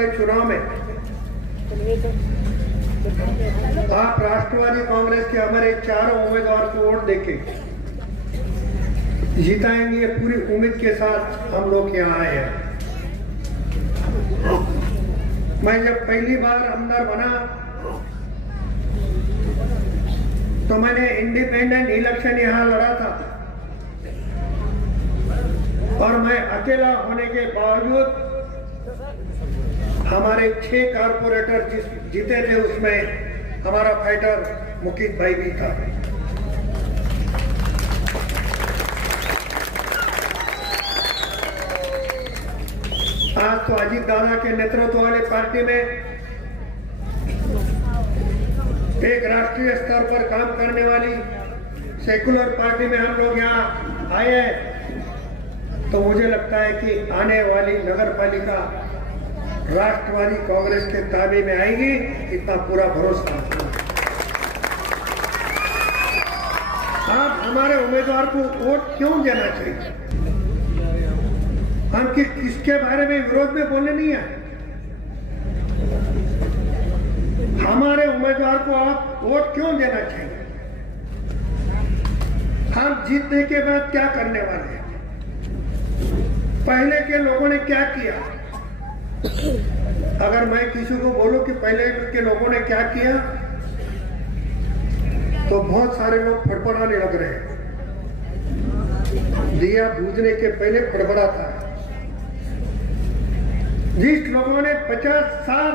वाले चुनाव में आप राष्ट्रवादी कांग्रेस के हमारे चारों उम्मीदवार को वोट देके जिताएंगे, पूरी उम्मीद के साथ हम लोग यहाँ आए हैं। मैं जब पहली बार आमदार बना तो मैंने इंडिपेंडेंट इलेक्शन यहाँ लड़ा था और मैं अकेला होने के बावजूद हमारे 6 कारपोरेटर जीते थे, उसमें हमारा फाइटर मुकीत भाई भी था। आज तो अजीत दादा के नेतृत्व वाले पार्टी में एक राष्ट्रीय स्तर पर काम करने वाली सेकुलर पार्टी में हम लोग यहाँ आए हैं, तो मुझे लगता है कि आने वाली नगर पालिका राष्ट्रवादी कांग्रेस के ताबे में आएगी, इतना पूरा भरोसा। आप हमारे उम्मीदवार को वोट क्यों देना चाहिए? हम किसके बारे में विरोध में बोलने नहीं है। हमारे उम्मीदवार को आप वोट क्यों देना चाहिए? हम जीतने के बाद क्या करने वाले हैं? पहले के लोगों ने क्या किया? अगर मैं किसी को बोलूं कि पहले के लोगों ने क्या किया, तो बहुत सारे लोग फड़फड़ाने लग रहे हैं। दिया बुझने के पहले फड़फड़ा था। जिस लोगों ने 50 साल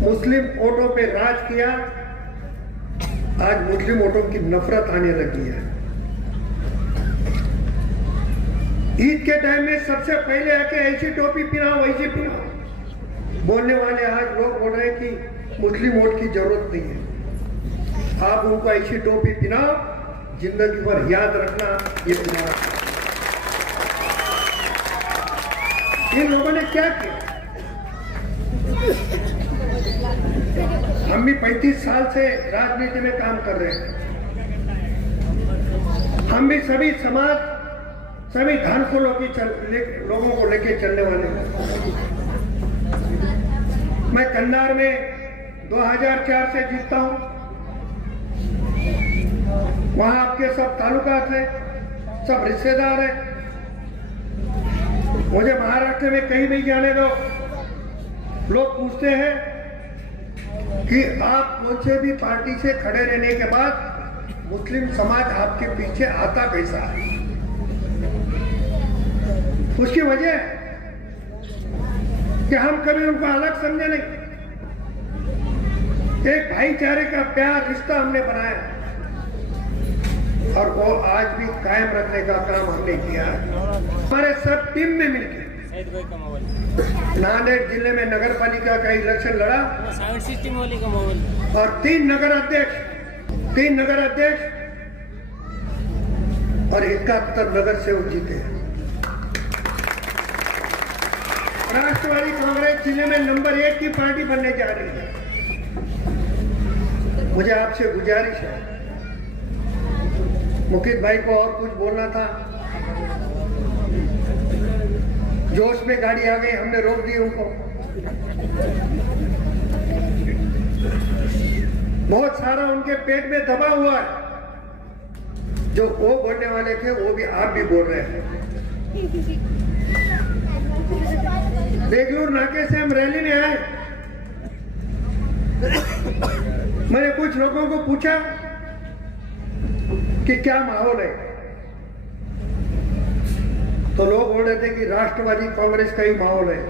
मुस्लिम वोटों पे राज किया, आज मुस्लिम वोटों की नफरत आने लगी है। ईद के टाइम में सबसे पहले आके ऐसी टोपी पहनाओ, वैसी पहनाओ बोलने वाले आज लोग बोल रहे हैं कि मुस्लिम वोट की जरूरत नहीं है। आप उनको ऐसी टोपी पहनाओ, जिंदगी भर याद रखना ये तुम्हारा। इन लोगों ने क्या किया? हम भी 35 साल से राजनीति में काम कर रहे हैं। हम भी सभी समाज, सभी धर्म को लोगों को लेके चलने वाले हैं। मैं कंधार में 2004 से जीतता हूं। वहां आपके सब तालुका थे, सब रिश्तेदार हैं। मुझे महाराष्ट्र में कहीं नहीं जाने दो। लोग पूछते हैं कि आप कौन से भी पार्टी से खड़े रहने के बाद मुस्लिम समाज आपके पीछे आता कैसा है? उसकी वजह कि हम कभी उनको अलग समझे नहीं। एक भाईचारे का प्यार रिश्ता हमने बनाया और वो आज भी कायम रखने का काम हमने किया है। हमारे सब टीम में मिलकर नांदेड़ जिले में नगर पालिका का इलेक्शन लड़ा और 3 नगर अध्यक्ष और 71 नगर सेवक जीते। राष्ट्रवादी कांग्रेस जिले में नंबर 1 की पार्टी बनने जा रही है। मुझे आपसे गुजारिश है, मुकीत भाई को और कुछ बोलना था, जोश में गाड़ी आ गई, हमने रोक दी उनको। बहुत सारा उनके पेट में दबा हुआ है। जो वो बोलने वाले थे वो भी आप भी बोल रहे हैं। बेगलूर नाके से हम रैली में आए। मैंने कुछ लोगों को पूछा कि क्या माहौल है, तो लोग बोल रहे थे कि राष्ट्रवादी कांग्रेस का ही माहौल है।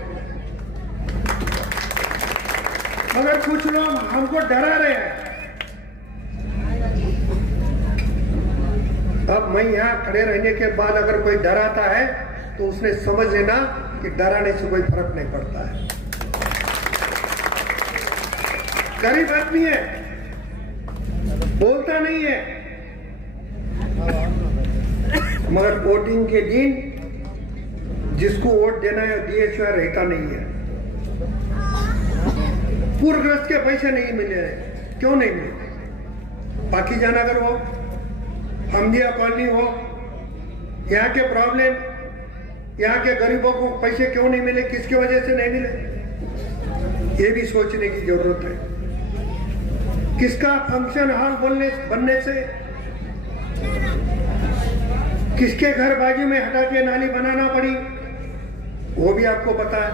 मगर कुछ लोग हमको डरा रहे हैं। अब मैं यहाँ खड़े रहने के बाद अगर कोई डराता है तो उसने समझ लेना कि डराने से कोई फर्क नहीं पड़ता है। गरीब आदमी है, बोलता नहीं है, मगर वोटिंग के दिन जिसको वोट देना है दिए सिवा रहता नहीं है। पूर्वग्रस्त के पैसे नहीं मिले हैं। क्यों नहीं मिले? पाकिजा नगर हो, हमदिया कॉलोनी हो, यहाँ के प्रॉब्लम यहाँ के गरीबों को पैसे क्यों नहीं मिले, किसकी वजह से नहीं मिले, ये भी सोचने की जरूरत है। किसका फंक्शन हॉल बनने से किसके घर बाजू में हटा के नाली बनाना पड़ी, वो भी आपको पता है।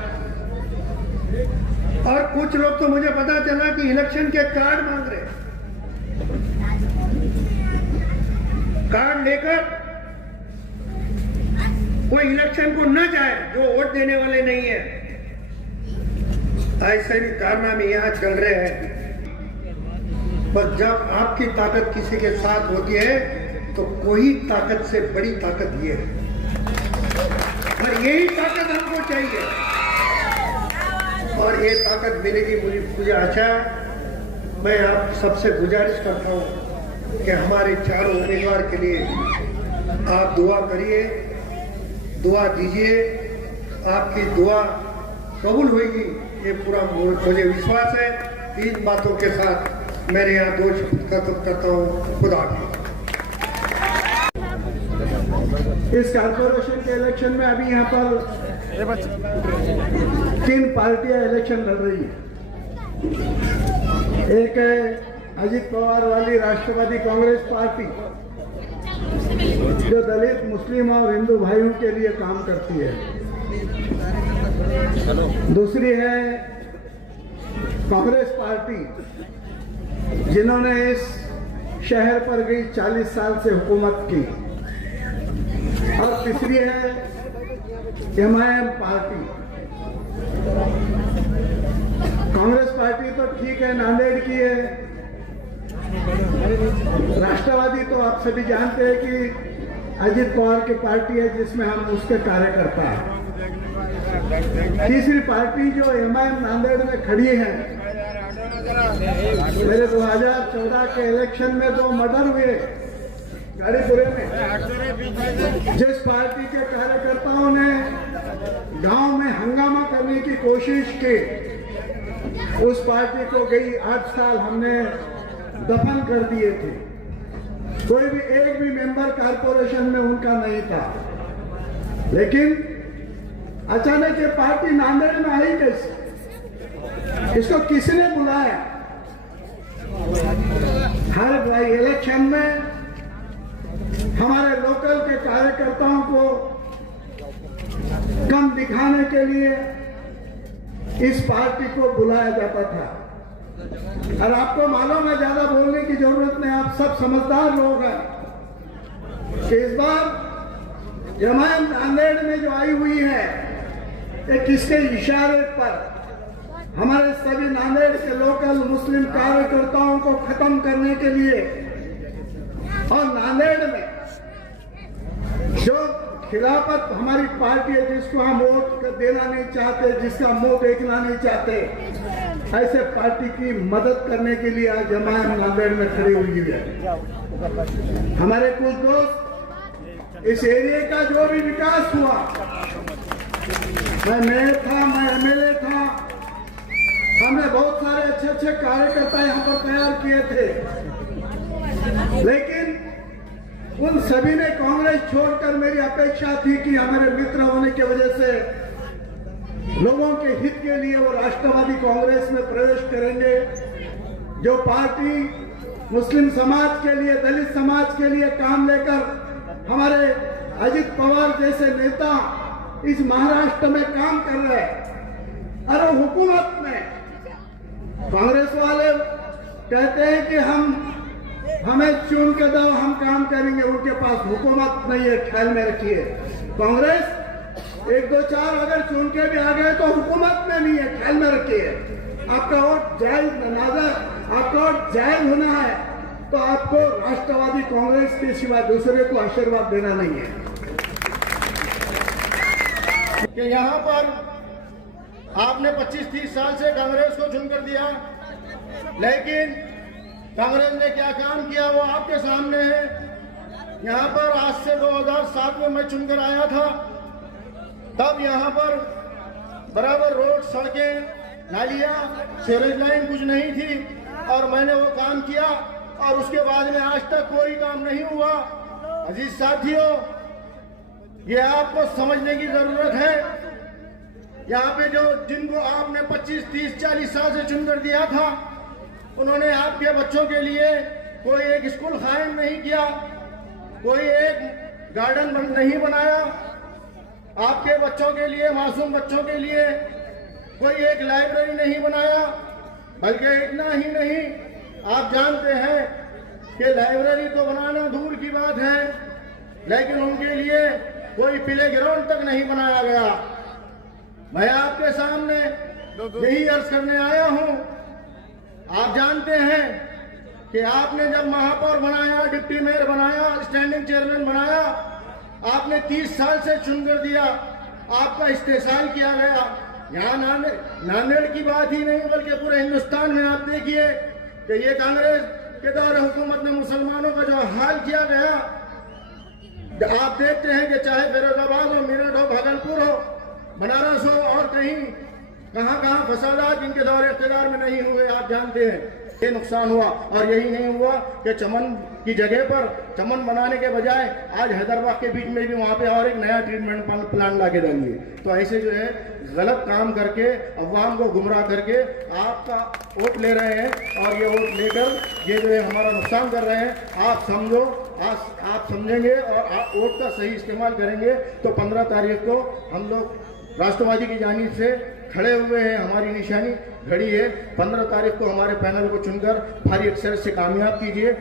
और कुछ लोग तो मुझे पता चला कि इलेक्शन के कार्ड मांग रहे, कार्ड लेकर वो इलेक्शन को न जाए जो वोट देने वाले नहीं है। ऐसे भी कारनामे यहां चल रहे हैं। पर जब आपकी ताकत किसी के साथ होती है तो कोई ताकत से बड़ी ताकत ये है, और यही ताकत हमको चाहिए, और ये ताकत मिलेगी मुझे आशा है। मैं आप सबसे गुजारिश करता हूं कि हमारे चारों उम्मीदवार के लिए आप दुआ करिए, दुआ दीजिए, आपकी दुआ कबूल होगी, ये पूरा मुझे विश्वास है। इन बातों के साथ मेरे यहाँ 2 शब्द करता हूँ। खुदा हाफिज़। इस कारपोरेशन के इलेक्शन में अभी यहाँ पर 3 पार्टियां इलेक्शन लड़ रही है। एक है अजित पवार वाली राष्ट्रवादी कांग्रेस पार्टी, जो दलित, मुस्लिम और हिंदू भाइयों के लिए काम करती है। दूसरी है कांग्रेस पार्टी, जिन्होंने इस शहर पर गई 40 साल से हुकूमत की। और तीसरी है एमआईएम पार्टी। कांग्रेस पार्टी तो ठीक है, नांदेड़ की है। राष्ट्रवादी तो आप सभी जानते हैं कि अजित पवार की पार्टी है, जिसमें हम उसके कार्यकर्ता हैं। तीसरी पार्टी जो एमआईएम नांदेड़ में खड़ी है, मेरे 2014 के इलेक्शन में 2 मर्डर हुए गाड़ीपुरे में। जिस पार्टी के कार्यकर्ताओं ने गांव में हंगामा करने की कोशिश की, उस पार्टी को गई 8 साल हमने दफन कर दिए थे। कोई भी एक भी मेंबर कारपोरेशन में उनका नहीं था। लेकिन अचानक ये पार्टी नांदेड़ में आई कैसे? इसको किसने बुलाया? हर इलेक्शन में हमारे लोकल के कार्यकर्ताओं को कम दिखाने के लिए इस पार्टी को बुलाया जाता था। और आपको मालूम है, ज्यादा बोलने की जरूरत नहीं, आप सब समझदार लोग हैं कि इस बार एमआईएम नांदेड़ में जो आई हुई है, ये किसके इशारे पर हमारे सभी नांदेड़ के लोकल मुस्लिम कार्यकर्ताओं को खत्म करने के लिए, और नांदेड़ में जो खिलाफत हमारी पार्टी है, जिसको हम वोट देना नहीं चाहते, जिसका मुंह देखना नहीं चाहते, ऐसे पार्टी की मदद करने के लिए आज एमआईएम नांदेड़ में खड़ी हुई है। हमारे कुछ दोस्त इस एरिया का जो भी विकास हुआ, मैं मेयर था, मैं एमएलए था, हमने बहुत सारे अच्छे अच्छे कार्यकर्ता यहाँ पर तैयार किए थे। लेकिन उन सभी ने कांग्रेस छोड़कर, मेरी अपेक्षा थी कि हमारे मित्र होने की वजह से लोगों के हित के लिए वो राष्ट्रवादी कांग्रेस में प्रवेश करेंगे। जो पार्टी मुस्लिम समाज के लिए, दलित समाज के लिए काम लेकर हमारे अजित पवार जैसे नेता इस महाराष्ट्र में काम कर रहे हैं, और हुकूमत में कांग्रेस वाले कहते हैं कि हमें चुन के दो, हम काम करेंगे। उनके पास हुकूमत नहीं है, ख्याल में रखिए। कांग्रेस 1, 2, 4 अगर चुन के भी आ गए तो हुकूमत में नहीं है, ख्याल में रखिए। आपका वोट जायज आपका वोट जायज होना है तो आपको राष्ट्रवादी कांग्रेस के सिवा दूसरे को आशीर्वाद देना नहीं है। कि यहाँ पर आपने 25-30 साल से कांग्रेस को चुनकर दिया, लेकिन कांग्रेस ने क्या काम किया वो आपके सामने है। यहाँ पर आज से 2007 में मैं चुनकर आया था, तब यहाँ पर बराबर रोड, सड़कें, नालियाँ, सीवरेज लाइन कुछ नहीं थी, और मैंने वो काम किया। और उसके बाद में आज तक कोई काम नहीं हुआ। अजीज साथियों, ये आपको समझने की जरूरत है। यहाँ पे जो जिनको आपने 25, 30, 40 साल से चुनकर दिया था, उन्होंने आपके बच्चों के लिए कोई एक स्कूल कायम नहीं किया, कोई एक गार्डन नहीं बनाया, आपके बच्चों के लिए, मासूम बच्चों के लिए कोई एक लाइब्रेरी नहीं बनाया। बल्कि इतना ही नहीं, आप जानते हैं कि लाइब्रेरी तो बनाना दूर की बात है, लेकिन उनके लिए कोई प्ले ग्राउंड तक नहीं बनाया गया। मैं आपके सामने यही अर्ज करने आया हूं। आप जानते हैं कि आपने जब महापौर बनाया, डिप्टी मेयर बनाया, स्टैंडिंग चेयरमैन बनाया, आपने 30 साल से चुनकर दिया, आपका इस्तेसाल किया गया। यहाँ नांदेड़ की बात ही नहीं बल्कि पूरे हिंदुस्तान में आप देखिए कि ये कांग्रेस के दौर हुकूमत में मुसलमानों का जो हाल किया गया, आप देखते हैं कि चाहे फिरोजाबाद हो, मेरठ हो, भागलपुर हो, बनारस हो और कहीं कहां फसादात इनके दौर इख्तियार में नहीं हुए, आप जानते हैं। ये नुकसान हुआ। और यही नहीं हुआ कि चमन की जगह पर चमन बनाने के बजाय आज हैदराबाद के बीच में भी वहां पे और एक नया ट्रीटमेंट प्लांट ला के डालिए। तो ऐसे जो है गलत काम करके अवाम को गुमराह करके आपका वोट ले रहे हैं, और ये वोट लेकर ये जो है हमारा नुकसान कर रहे हैं। आप समझो, आप समझेंगे और आप वोट का सही इस्तेमाल करेंगे तो 15 तारीख को हम लोग राष्ट्रवादी की जानिब से खड़े हुए हैं, हमारी निशानी घड़ी है। 15 तारीख को हमारे पैनल को चुनकर भारी अक्सर से कामयाब कीजिए।